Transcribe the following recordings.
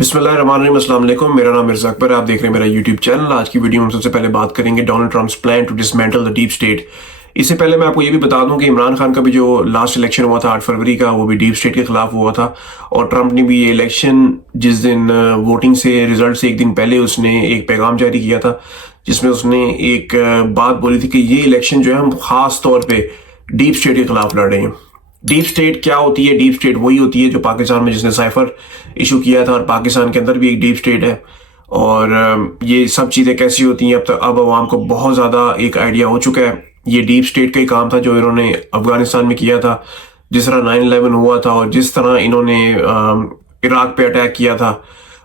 बिस्मिल्लाहिर्रहमानिर्रहीम, अस्सलाम वालेकुम। मेरा नाम मिर्ज़ा अकबर, आप देख रहे हैं मेरा यूट्यूब चैनल। आज की वीडियो में हम सबसे पहले बात करेंगे Donald Trump's plan to dismantle the deep state. इससे पहले मैं आपको ये भी बता दूं कि इमरान खान का भी जो लास्ट इलेक्शन हुआ था 8 फरवरी का, वो भी डीप स्टेट के खिलाफ हुआ था। और ट्रंप ने भी ये इलेक्शन जिस दिन वोटिंग से रिजल्ट से एक दिन पहले उसने एक पैगाम जारी किया था, जिसमें उसने एक बात बोली थी कि ये इलेक्शन जो है हम खास तौर पर डीप स्टेट के खिलाफ लड़ रहे हैं। डीप स्टेट क्या होती है? डीप स्टेट वही होती है जो पाकिस्तान में जिसने साइफर इशू किया था, और पाकिस्तान के अंदर भी एक डीप स्टेट है। और ये सब चीज़ें कैसी होती हैं अब आवाम को बहुत ज़्यादा एक आइडिया हो चुका है। ये डीप स्टेट का ही काम था जो इन्होंने अफगानिस्तान में किया था, जिस तरह 9/11 हुआ था और जिस तरह इन्होंने इराक पे अटैक किया था।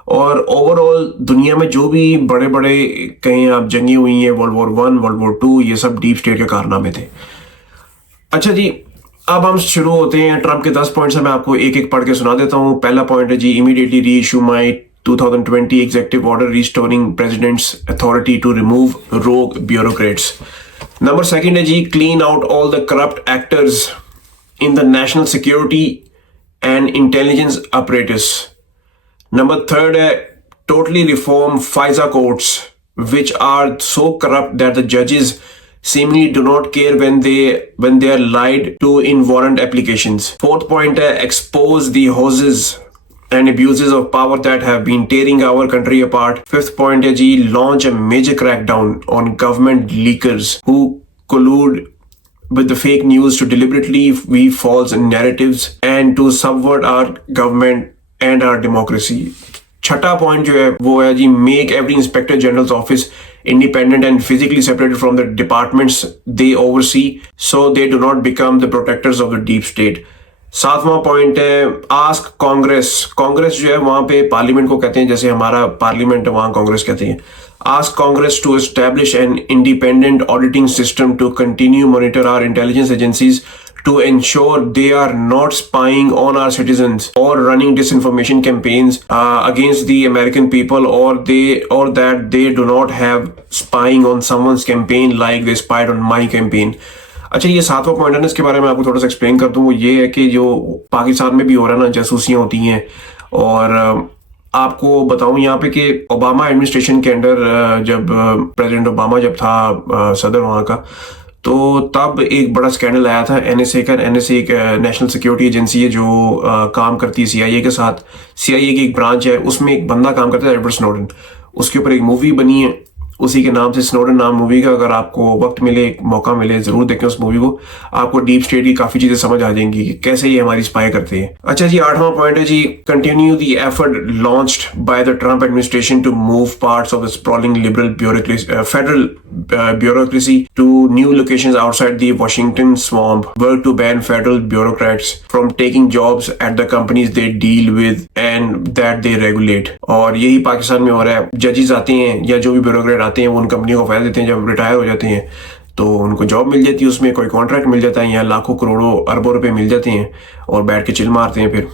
और ओवरऑल दुनिया में जो भी बड़े बड़े कहीं आप जंगी हुई हैं, वर्ल्ड वॉर 1, वर्ल्ड वॉर 2, ये सब डीप स्टेट के कारनामे थे। अच्छा जी, अब हम शुरू होते हैं। ट्रंप के 10 पॉइंट्स हैं, मैं आपको एक एक पढ़ के सुना देता हूँ। पहला पॉइंट है जी, immediately reissue my 2020 executive order restoring president's authority to remove rogue bureaucrats. Number second है जी, clean out all the corrupt actors in the national security and intelligence apparatus. Number third है, totally reform FISA courts, which are so corrupt that the judges seemingly do not care when they are lied to in warrant applications. Fourth point है, expose the hoses and abuses of power that have been tearing our country apart. Fifth point है जी, launch a major crackdown on government leakers who collude with the fake news to deliberately weave false narratives and to subvert our government and our democracy. छठा point जो है वो है जी, make every inspector general's office independent and physically separated from the departments they oversee, so they do not become the protectors of the deep state. सातवां point है, ask Congress जो है वहां पे पार्लियामेंट को कहते हैं, जैसे हमारा पार्लियामेंट है वहां कांग्रेस कहते हैं। Ask Congress to establish an independent auditing system to continue monitor our intelligence agencies to ensure they are not spying on our citizens or running disinformation campaigns against the American people, or that they do not have spying on someone's campaign like they spied on my campaign. अच्छा, ये सातवां point है ना, इसके बारे में आपको थोड़ा सा एक्सप्लेन कर दूं। वो ये है कि जो पाकिस्तान में भी हो रहा है ना, जासूसियां होती हैं। और आपको बताऊं यहाँ पे कि ओबामा एडमिनिस्ट्रेशन के अंडर जब प्रेसिडेंट ओबामा जब था सदर वहाँ का, तो तब एक बड़ा स्कैंडल आया था एनएसए का। एनएसए एक नेशनल सिक्योरिटी एजेंसी है जो काम करती है सीआईए के साथ। सीआईए की एक ब्रांच है, उसमें एक बंदा काम करता है एडवर्ड स्नोडन। उसके ऊपर एक मूवी बनी है उसी के नाम से, स्नोडन नाम मूवी का। अगर आपको वक्त मिले, एक मौका मिले, जरूर देखें उस मूवी को। आपको डीप स्टेट की काफी चीजें समझ आ जाएंगी कि कैसे ये हमारी स्पाई करते हैं। अच्छा जी, आठवां पॉइंट है जी, continue the effort launched by the Trump administration to move parts of the sprawling liberal federal bureaucracy to new locations outside the Washington swamp. Work to ban federal bureaucrats from taking jobs at the companies they deal with and that they regulate. और यही पाकिस्तान में हो रहा है। जजेस आते हैं या जो भी ब्यूरोक्रेट आते हैं वो उन कंपनियों को फायदा देते हैं। जब रिटायर हो जाते हैं तो उनको जॉब मिल जाती है, उसमें कोई कॉन्ट्रैक्ट मिल जाता है, यहाँ लाखों करोड़ों अरबों रुपए मिल जाते हैं और बैठ के चिल मारते हैं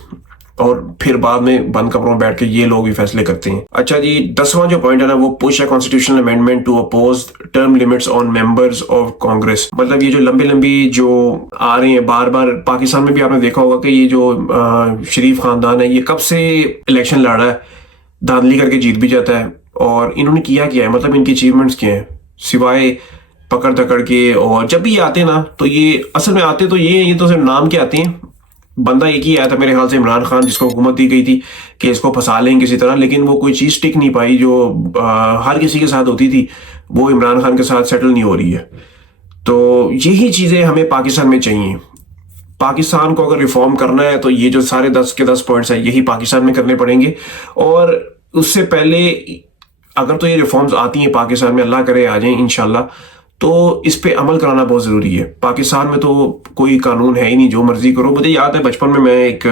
फिर बाद में बंद कमरों में बैठ के ये लोग भी फैसले करते हैं। अच्छा जी, 10वां जो पॉइंट है ना, वो पुश है constitutional amendment to oppose term limits on members of Congress. मतलब ये जो लंबी जो आ रही हैं बार बार, पाकिस्तान में भी आपने देखा होगा कि ये जो शरीफ खानदान है ये कब से इलेक्शन लड़ रहा है, धांधली करके जीत भी जाता है। और इन्होंने किया क्या है, मतलब इनकी अचीवमेंट्स क्या है सिवाय पकड़ धकड़ के। और जब भी ये आते हैं ना, तो ये असल में आते तो ये तो सिर्फ नाम के आते हैं। बंदा एक ही आया था मेरे ख्याल से, इमरान खान, जिसको हुकूमत दी गई थी कि इसको फंसा लेंगे किसी तरह, लेकिन वो कोई चीज़ टिक नहीं पाई जो हर किसी के साथ होती थी, वो इमरान खान के साथ सेटल नहीं हो रही है। तो यही चीज़ें हमें पाकिस्तान में चाहिए। पाकिस्तान को अगर रिफॉर्म करना है तो ये जो सारे 10 के 10 पॉइंट्स है यही पाकिस्तान में करने पड़ेंगे। और उससे पहले अगर तो ये रिफॉर्म्स आती हैं पाकिस्तान में, अल्लाह करे आ जाएं इंशाल्लाह, तो इस पे अमल कराना बहुत जरूरी है। पाकिस्तान में तो कोई कानून है ही नहीं, जो मर्जी करो। मुझे याद है बचपन में मैं एक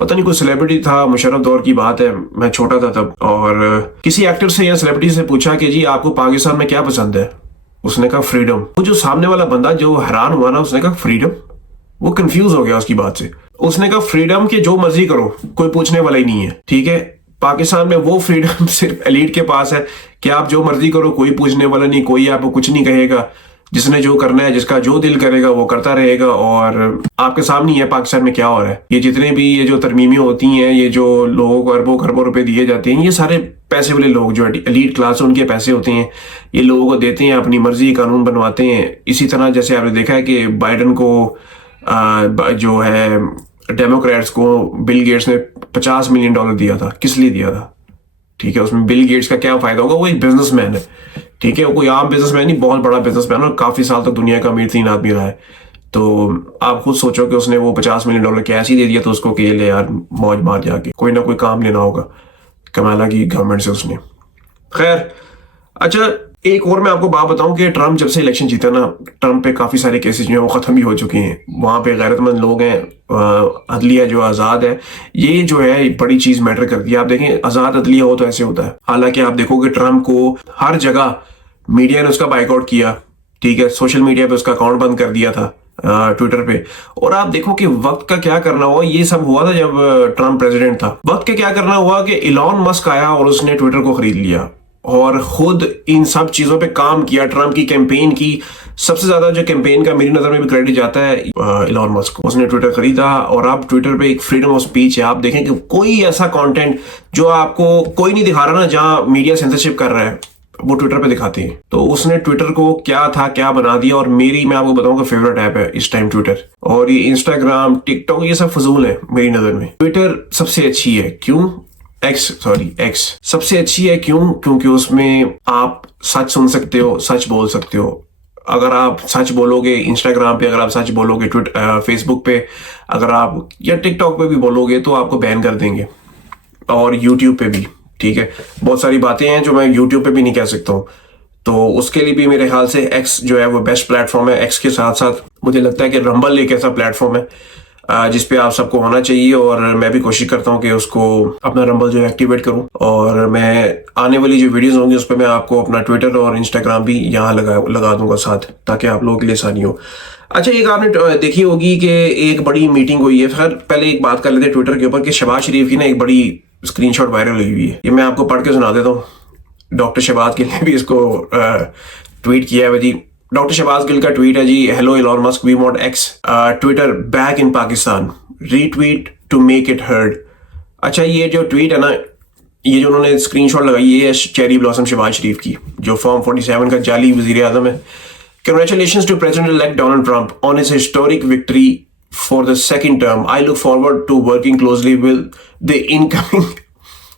पता नहीं कोई सेलिब्रिटी था, मुशर्रफ दौर की बात है, मैं छोटा था तब, और किसी एक्टर से या सेलिब्रिटी से पूछा कि जी आपको पाकिस्तान में क्या पसंद है, उसने कहा फ्रीडम। वो जो सामने वाला बंदा जो हैरान हुआ ना, उसने कहा फ्रीडम, वो कंफ्यूज हो गया उसकी बात से। उसने कहा फ्रीडम के जो मर्जी करो, कोई पूछने वाला ही नहीं है। ठीक है, पाकिस्तान में वो फ्रीडम सिर्फ एलीट के पास है कि आप जो मर्जी करो, कोई पूछने वाला नहीं, कोई आपको कुछ नहीं कहेगा। जिसने जो करना है, जिसका जो दिल करेगा वो करता रहेगा। और आपके सामने ही है पाकिस्तान में क्या हो रहा है। ये जितने भी ये जो तरमीमें होती हैं, ये जो लोगों को अरबों खरबों रुपए दिए जाते हैं, ये सारे पैसे वाले लोग जो एलीट क्लास है उनके पैसे होते हैं। ये लोगों को देते हैं, अपनी मर्जी कानून बनवाते हैं। इसी तरह जैसे आपने देखा है कि बाइडन को जो है डेमोक्रेट्स को बिल गेट्स ने $50 मिलियन दिया था। किस लिए दिया था? ठीक है, उसमें बिल गेट्स का क्या फायदा होगा? वो एक बिजनेसमैन है, ठीक है, वो कोई आम बिजनेसमैन नहीं, बहुत बड़ा बिजनेसमैन और काफी साल तक दुनिया का अमीर 3 आदमी रहा है। तो आप खुद सोचो कि उसने वो $50 मिलियन कैश ही दे दिया तो उसको कि ले यार मौज मार जाके, कोई ना कोई काम लेना होगा कमाला की गवर्नमेंट से उसने। खैर, अच्छा एक और मैं आपको बात बताऊं कि ट्रम्प जब से इलेक्शन जीता ना, ट्रम्प पे काफी सारे केसेस जो हैं वो खत्म भी हो चुके हैं। वहां पे गैरतमंद लोग हैं, अदलिया जो आजाद है, ये जो है बड़ी चीज मैटर करती है। आप देखें आजाद अदलिया हो तो ऐसे होता है। हालांकि आप देखोगे ट्रम्प को हर जगह मीडिया ने उसका बाइकआउट किया, ठीक है, सोशल मीडिया पे उसका अकाउंट बंद कर दिया था, ट्विटर पे। और आप देखो कि वक्त का क्या करना हुआ, ये सब हुआ था जब ट्रम्प प्रेसिडेंट था। वक्त का क्या करना हुआ कि इलॉन मस्क आया और उसने ट्विटर को खरीद लिया और खुद इन सब चीजों पे काम किया। ट्रम्प की कैंपेन की, सबसे ज्यादा जो कैंपेन का मेरी नजर में भी क्रेडिट जाता है इलॉन मस्क को। उसने ट्विटर खरीदा और अब ट्विटर पे एक फ्रीडम ऑफ स्पीच है। आप देखें कि कोई ऐसा कंटेंट जो आपको कोई नहीं दिखा रहा ना, जहां मीडिया सेंसरशिप कर रहा है, वो ट्विटर पे दिखाते हैं। तो उसने ट्विटर को क्या था क्या बना दिया। और मैं आपको बताऊंगा फेवरेट ऐप है इस टाइम ट्विटर, और ये इंस्टाग्राम, टिकटॉक, ये सब फजूल है मेरी नजर में। ट्विटर सबसे अच्छी है। क्यों? एक्स सबसे अच्छी है। क्यों? क्योंकि उसमें आप सच सुन सकते हो, सच बोल सकते हो। अगर आप सच बोलोगे इंस्टाग्राम पे, अगर आप सच बोलोगे फेसबुक पे, अगर आप या टिकटॉक पे भी बोलोगे तो आपको बैन कर देंगे, और यूट्यूब पे भी। ठीक है, बहुत सारी बातें हैं जो मैं यूट्यूब पे भी नहीं कह सकता हूँ। तो उसके लिए भी मेरे ख्याल से एक्स जो है वो बेस्ट प्लेटफॉर्म है। एक्स के साथ साथ मुझे लगता है कि रंबल एक ऐसा प्लेटफॉर्म है जिसपे आप सबको होना चाहिए, और मैं भी कोशिश करता हूँ कि उसको अपना रंबल जो है एक्टिवेट करूँ। और मैं आने वाली जो वीडियोस होंगी उस पर मैं आपको अपना ट्विटर और इंस्टाग्राम भी यहाँ लगा दूंगा साथ, ताकि आप लोगों के लिए आसानी हो। अच्छा, एक आपने देखी होगी कि एक बड़ी मीटिंग हुई है। खैर पहले एक बात कर लेते हैं ट्विटर के ऊपर कि शहबाज शरीफ की ना एक बड़ी स्क्रीनशॉट वायरल हुई है। ये मैं आपको पढ़ के सुना देता हूँ। डॉक्टर शहबाज गिल ने भी इसको ट्वीट किया है जी। डॉक्टर शहबाज गिल का ट्वीट है जी, hello Elon Musk, we want X Twitter back in Pakistan, retweet to make it heard. अच्छा, ये जो ट्वीट है ना, ये जो उन्होंने स्क्रीनशॉट लगाई है चेरी ब्लॉसम शहबाज शरीफ की, जो फॉर्म 47 का जाली वजीर आजम है। Congratulations to President-elect Donald Trump on his historic victory for the second term. I look forward to working closely with the incoming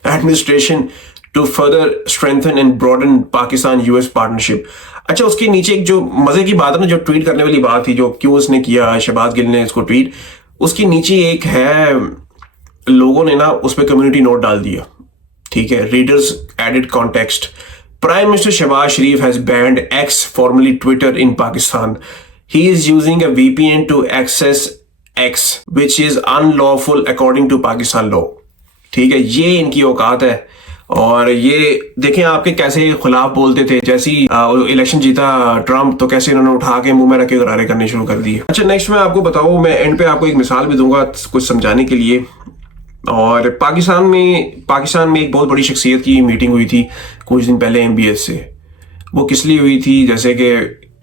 administration to further strengthen and broaden Pakistan-US partnership. अच्छा, उसके नीचे एक जो मजे की बात है ना, जो ट्वीट करने वाली बात थी, जो क्यों उसने किया शहबाज गिल ने इसको ट्वीट, उसके नीचे एक है, लोगों ने ना उस पर कम्युनिटी नोट डाल दिया। ठीक है, readers added context, Prime Minister Shehbaz Sharif has banned X, formerly Twitter, in Pakistan. He is using a VPN to access X, which is unlawful according to Pakistan law. ठीक है, ये इनकी औकात है। और ये देखें आपके कैसे खिलाफ बोलते थे, जैसे इलेक्शन जीता ट्रम्प तो कैसे इन्होंने उठा के मुंह में रखे गरारे करने शुरू कर दिए। अच्छा, नेक्स्ट मैं आपको बताऊं, मैं एंड पे आपको एक मिसाल भी दूंगा कुछ समझाने के लिए। और पाकिस्तान में एक बहुत बड़ी शख्सियत की मीटिंग हुई थी कुछ दिन पहले MBS से। वो किस लिए हुई थी? जैसे कि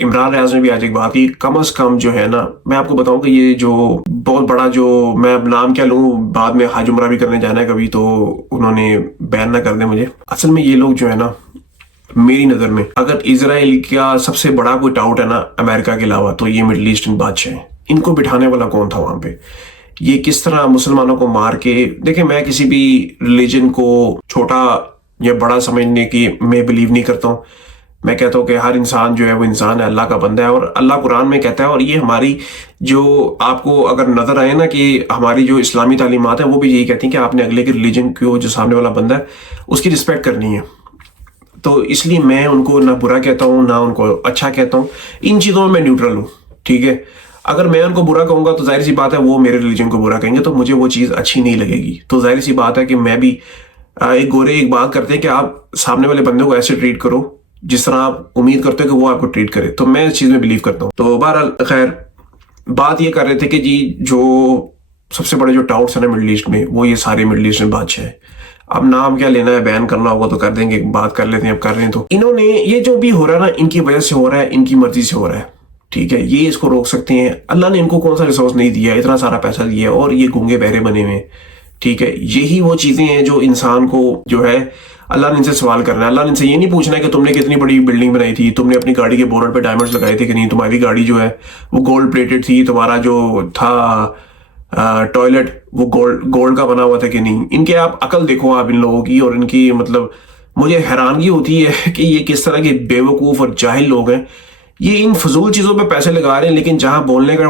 इमरान रियाज ने भी आज एक बात की, कम अज कम जो है ना, मैं आपको बताऊं कि ये जो बहुत बड़ा, जो मैं अब नाम क्या लूं, बाद में हज उमरा भी करने जाना है कभी, तो उन्होंने बैन ना कर दे मुझे। असल में ये लोग जो है ना, मेरी नजर में अगर इजराइल का सबसे बड़ा कोई टाउट है ना अमेरिका के अलावा, तो ये मिडल ईस्टर्न बादशाह है। इनको बिठाने वाला कौन था वहां पे? ये किस तरह मुसलमानों को मार के, देखें मैं किसी भी रिलीजन को छोटा या बड़ा समझने की मैं बिलीव नहीं करता हूँ। मैं कहता हूँ कि हर इंसान जो है वो इंसान है, अल्लाह का बंदा है, और अल्लाह कुरान में कहता है, और ये हमारी जो आपको अगर नजर आए ना कि हमारी जो इस्लामी तालीमात है वो भी यही कहती हैं कि आपने अगले के रिलीजन को, जो सामने वाला बंदा है, उसकी रिस्पेक्ट करनी है। तो इसलिए मैं उनको ना बुरा कहता हूँ ना उनको अच्छा कहता हूँ, इन चीज़ों में मैं न्यूट्रल हूँ। ठीक है, अगर मैं उनको बुरा कहूंगा तो जाहिर सी बात है वो मेरे रिलीजन को बुरा कहेंगे, तो मुझे वो चीज़ अच्छी नहीं लगेगी। तो जाहिर सी बात है कि मैं भी, एक गोरे एक बात करते हैं कि आप सामने वाले बंदे को ऐसे ट्रीट करो जिस तरह आप उम्मीद करते हो कि वो आपको ट्रीट करे। तो मैं इस चीज़ में बिलीव करता हूँ। तो बहरहाल खैर, बात ये कर रहे थे कि जी जो सबसे बड़े जो टाउट्स हैं ना मिडल ईस्ट में, वो ये सारे मिडल ईस्टर्न बादशाह है। अब नाम क्या लेना है, बैन करना होगा तो कर देंगे, बात कर लेते हैं, अब कर रहे हैं। तो इन्होंने ये जो भी हो रहा है ना, इनकी वजह से हो रहा है, इनकी मर्जी से हो रहा है, ठीक है, ये इसको रोक सकते हैं। अल्लाह ने इनको कौन सा रिसोर्स नहीं दिया, इतना सारा पैसा दिया और ये गूंगे बहरे बने हुए हैं, ठीक है। यही वो चीजें हैं जो इंसान को जो है अल्लाह ने इनसे सवाल करना है। अल्लाह ने इनसे ये नहीं पूछना है कि तुमने कितनी बड़ी बिल्डिंग बनाई थी, तुमने अपनी गाड़ी के बोनट पे डायमंड्स लगाए थे कि नहीं, तुम्हारी गाड़ी जो है वो गोल्ड प्लेटेड थी, तुम्हारा जो था टॉयलेट वो गोल्ड का बना हुआ था कि नहीं। इनके आप अकल देखो आप इन लोगों की, और इनकी मतलब मुझे हैरानगी होती है कि ये किस तरह के बेवकूफ़ और जाहिल लोग हैं। ये इन फजूल चीज़ों पे पैसे लगा रहे हैं, लेकिन जहां बोलने का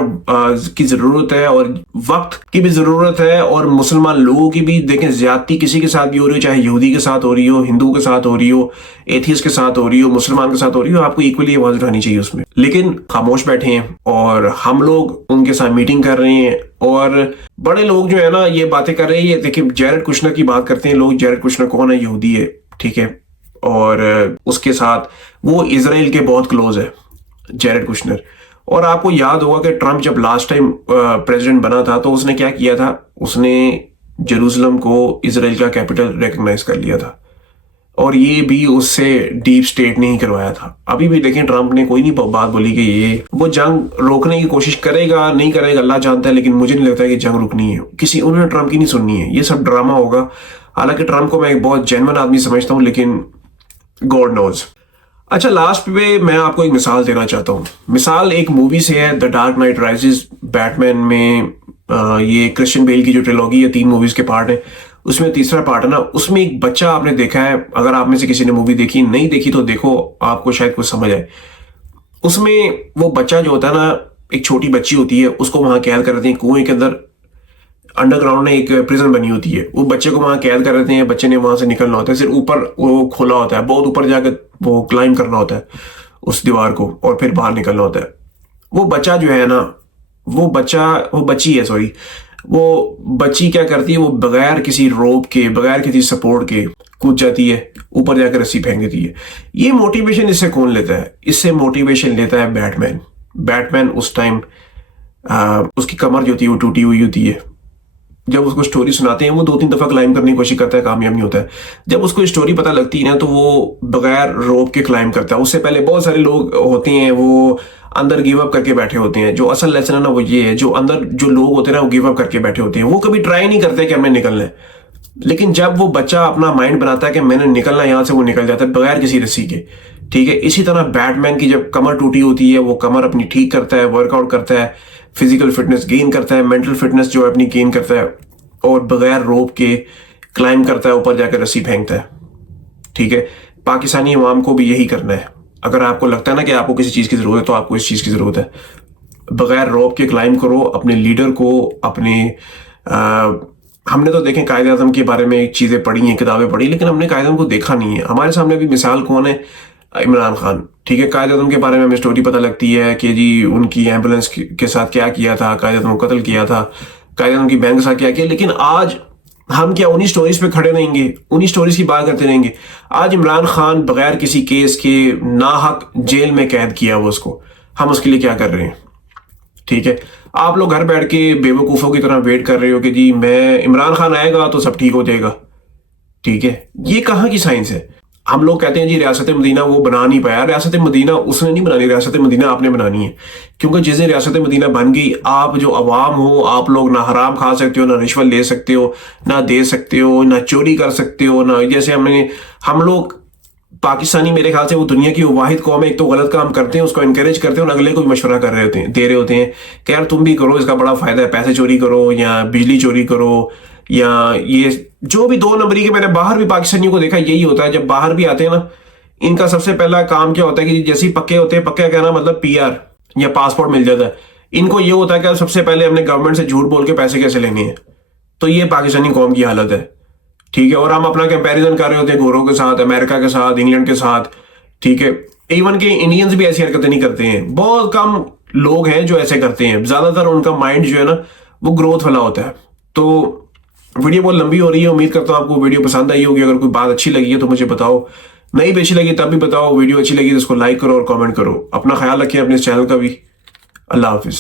की ज़रूरत है और वक्त की भी ज़रूरत है, और मुसलमान लोगों की भी देखें, ज्यादती किसी के साथ भी हो रही हो, चाहे यहूदी के साथ हो रही हो, हिंदू के साथ हो रही हो, एथियस्ट के साथ हो रही हो, मुसलमान के साथ हो रही हो, आपको इक्वली आवाज़ उठानी चाहिए उसमें। लेकिन खामोश बैठे हैं और हम लोग उनके साथ मीटिंग कर रहे हैं, और बड़े लोग जो है ना ये बातें कर रहे हैं। ये देखिए जैरेड कुशनर की बात करते हैं लोग, जैरेड कुशनर कौन है, यहूदी है, ठीक है, और उसके साथ वो इजराइल के बहुत क्लोज है, जैरेड कुशनर। और आपको याद होगा कि ट्रंप जब लास्ट टाइम प्रेसिडेंट बना था तो उसने क्या किया था, उसने जेरूसलम को इजराइल का कैपिटल रिकॉग्नाइज कर लिया था, और ये भी उससे डीप स्टेट ने ही करवाया था। अभी भी देखें ट्रंप ने कोई नहीं बात बोली कि ये वो जंग रोकने की कोशिश करेगा, नहीं करेगा अल्लाह जानता है, लेकिन मुझे नहीं लगता है कि जंग रुकनी है किसी, उन्होंने ट्रंप की नहीं सुननी है, ये सब ड्रामा होगा। हालांकि ट्रंप को मैं एक बहुत जेन्युइन आदमी समझता हूं, लेकिन गॉड नोज। अच्छा, लास्ट पे मैं आपको एक मिसाल देना चाहता हूँ। मिसाल एक मूवी से है, the dark night rises. Batman में ये क्रिश्चियन बेल की जो ट्रिलॉगी है, 3 मूवीज के पार्ट है, उसमें तीसरा पार्ट है ना, उसमें एक बच्चा आपने देखा है, अगर आप में से किसी ने मूवी देखी, नहीं देखी तो देखो, आपको शायद कुछ समझ आए। उसमें वो बच्चा जो होता है ना, एक छोटी बच्ची होती है, उसको वहां कैद कर देते हैं कुएं के अंदर, अंडरग्राउंड में एक प्रिजन बनी होती है, वो बच्चे को वहां कैद कर देते हैं, बच्चे ने वहां से निकलना होता है, सिर्फ ऊपर वो खुला होता है, बहुत ऊपर जाकर वो क्लाइम करना होता है उस दीवार को, और फिर बाहर निकलना होता है। वो बच्चा जो है ना, वो बच्ची है, सॉरी, वो बच्ची क्या करती है, वो बगैर किसी रोप के, बगैर किसी सपोर्ट के कूद जाती है, ऊपर जाकर रस्सी फेंक देती है। ये मोटिवेशन इससे कौन लेता है? इससे मोटिवेशन लेता है बैटमैन। बैटमैन उस टाइम उसकी कमर जो होती है वो टूटी हुई होती है। जब उसको स्टोरी सुनाते हैं, वो 2-3 दफा क्लाइम करने की कोशिश करता है, कामयाब नहीं होता है। जब उसको स्टोरी पता लगती है ना, तो वो बगैर रोप के क्लाइम करता है। उससे पहले बहुत सारे लोग होते हैं वो अंदर गिव अप करके बैठे होते हैं। जो असल लेसन है ना वो ये है, जो अंदर जो लोग होते हैं ना वो गिव अप करके बैठे होते हैं, वो कभी ट्राई नहीं करते कि हमें निकलना है। लेकिन जब वो बच्चा अपना माइंड बनाता है कि मैंने निकलना है यहाँ से, वो निकल जाता है बगैर किसी रस्सी के, ठीक है। इसी तरह बैटमैन की जब कमर टूटी होती है, वो कमर अपनी ठीक करता है, वर्कआउट करता है, फिजिकल फिटनेस गेन करता है, मेंटल फिटनेस जो है अपनी गेन करता है, और बगैर रोप के क्लाइम करता है, ऊपर जाकर रस्सी फेंकता है, ठीक है। पाकिस्तानी अवाम को भी यही करना है। अगर आपको लगता है ना कि आपको किसी चीज़ की ज़रूरत है, तो आपको इस चीज़ की ज़रूरत है। बगैर रोप के क्लाइम करो, अपने लीडर को, अपने हमने तो देखें कायदे आज़म के बारे में चीज़ें पढ़ी हैं, किताबें पढ़ी, लेकिन हमने कायदे आज़म को देखा नहीं है। हमारे सामने भी मिसाल कौन है? इमरान खान, ठीक है। कायदे आज़म के बारे में हमें स्टोरी पता लगती है कि जी उनकी एम्बुलेंस के साथ क्या किया था, कायदे आज़म को कत्ल किया था, कायदे आज़म की बैंक के साथ क्या किया। लेकिन आज हम क्या उन्हीं स्टोरीज पे खड़े रहेंगे, उन्हीं स्टोरीज की बात करते रहेंगे? आज इमरान खान बगैर किसी केस के नाहक जेल में कैद किया हुआ, उसको हम उसके लिए क्या कर रहे हैं, ठीक है। आप लोग घर बैठ के बेवकूफ़ों की तरह वेट कर रहे हो कि जी मैं इमरान खान आएगा तो सब ठीक हो जाएगा, ठीक है। ये कहाँ की साइंस है? हम लोग कहते हैं जी रियासत मदीना वो बना नहीं पाया। रियासत मदीना उसने नहीं बनानी, रियासत मदीना आपने बनानी है, क्योंकि जिस दिन रियासत मदीना बन गई, आप जो अवाम हो, आप लोग ना हराम खा सकते हो, ना रिश्वत ले सकते हो, ना दे सकते हो, ना चोरी कर सकते हो, ना जैसे हम लोग पाकिस्तानी, मेरे ख्याल से वो दुनिया की वाहिद कौम है, एक तो गलत काम करते हैं उसको एनकरेज करते हैं और अगले को भी मशवरा कर रहे होते हैं, दे रहे होते हैं कि यार तुम भी करो, इसका बड़ा फायदा है, पैसे चोरी करो या बिजली चोरी करो, या ये जो भी 2 नंबरी के, मैंने बाहर भी पाकिस्तानियों को देखा यही होता है। जब बाहर भी आते हैं ना, इनका सबसे पहला काम क्या होता है कि जैसे ही पक्के होते हैं, पक्का कहना मतलब पीआर या पासपोर्ट मिल जाता है, इनको ये होता है कि सबसे पहले हमने गवर्नमेंट से झूठ बोल के पैसे कैसे लेने हैं। तो ये पाकिस्तानी कौम की हालत है, ठीक है। और हम अपना कंपैरिजन कर रहे होते हैं गोरों के साथ, अमेरिका के साथ, इंग्लैंड के साथ, ठीक है। इवन के इंडियंस भी ऐसी हरकतें नहीं करते हैं, बहुत कम लोग हैं जो ऐसे करते हैं। ज्यादातर उनका माइंड जो है ना वो ग्रोथ वाला होता है। तो वीडियो बहुत लंबी हो रही है, उम्मीद करता हूँ आपको वीडियो पसंद आई होगी। अगर कोई बात अच्छी लगी है तो मुझे बताओ, नहीं भी अच्छी लगी तब भी बताओ। वीडियो अच्छी लगी तो इसको लाइक करो और कमेंट करो। अपना ख्याल रखिए, अपने चैनल का भी। अल्लाह हाफिज।